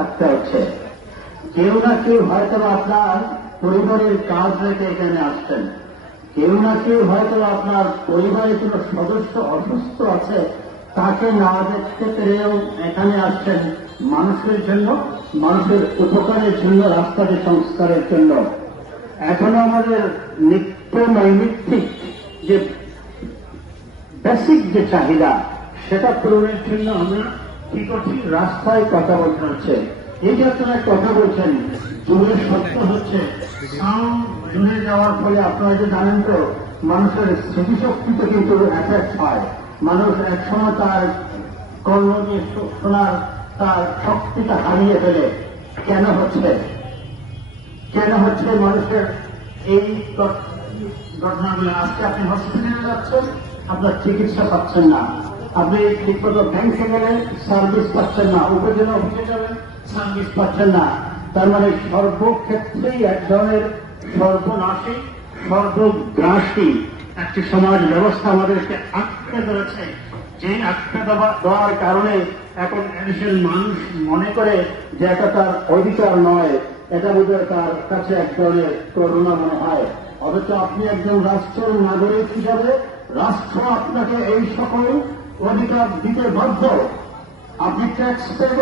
থাকতে হচ্ছে। কেউ না কেউ হয়তো আপনার পরিবারের কাজ রেখে এখানে আসছেন, কেউ না কেউ হয়তো আপনার পরিবারের কোন সদস্য অসুস্থ আছে, তাকে না দেখতে পেরেও এখানে আসছেন মানুষের জন্য, মানুষের উপকারের জন্য, রাস্তাটি সংস্কারের জন্য। এখনো আমাদের নিত্য নৈমিত্তিক যে বেসিক যে চাহিদা, সেটা পূরণের জন্য আমরা কি করছি, রাস্তায় কথা বলতে হচ্ছে। এই যে আপনারা কথা বলছেন, জোরে সত্য হচ্ছে, সাউন্ড জুড়ে যাওয়ার ফলে আপনারা যে জানেন তো, মানুষের স্মৃতিশক্তিতে কিন্তু এফেক্ট হয়। মানুষ একসময় তার কর্ণ দিয়ে শোনার তার শক্তিটা হারিয়ে ফেলে। কেন হচ্ছে মানুষের এই ঘটনাগুলো? আজকে আপনি হসপিটালে যাচ্ছেন, আপনার চিকিৎসা পাচ্ছেন না, আপনি ঠিকমতো ব্যাংকে গেলে সার্ভিস পাচ্ছেন না, উপজেলা অফিসে গেলেন সার্ভিস পাচ্ছেন না। তার মানে সর্বক্ষেত্রেই এক ধরনের সর্বনাশী, সর্বগ্রাসী একটি সমাজ ব্যবস্থা আমাদেরকে আটকে ধরেছে। যে আটকে দেওয়ার কারণে এখন একজন মানুষ মনে করে যে এটা তার অধিকার নয়, এটা বোধহয় তার কাছে এক ধরনের করুণা মনে হয়। অথচ আপনি একজন রাষ্ট্রের নাগরিক হিসাবে রাষ্ট্র আপনাকে এই সকল অধিকার দিতে বাধ্য। আপনি ট্যাক্স পে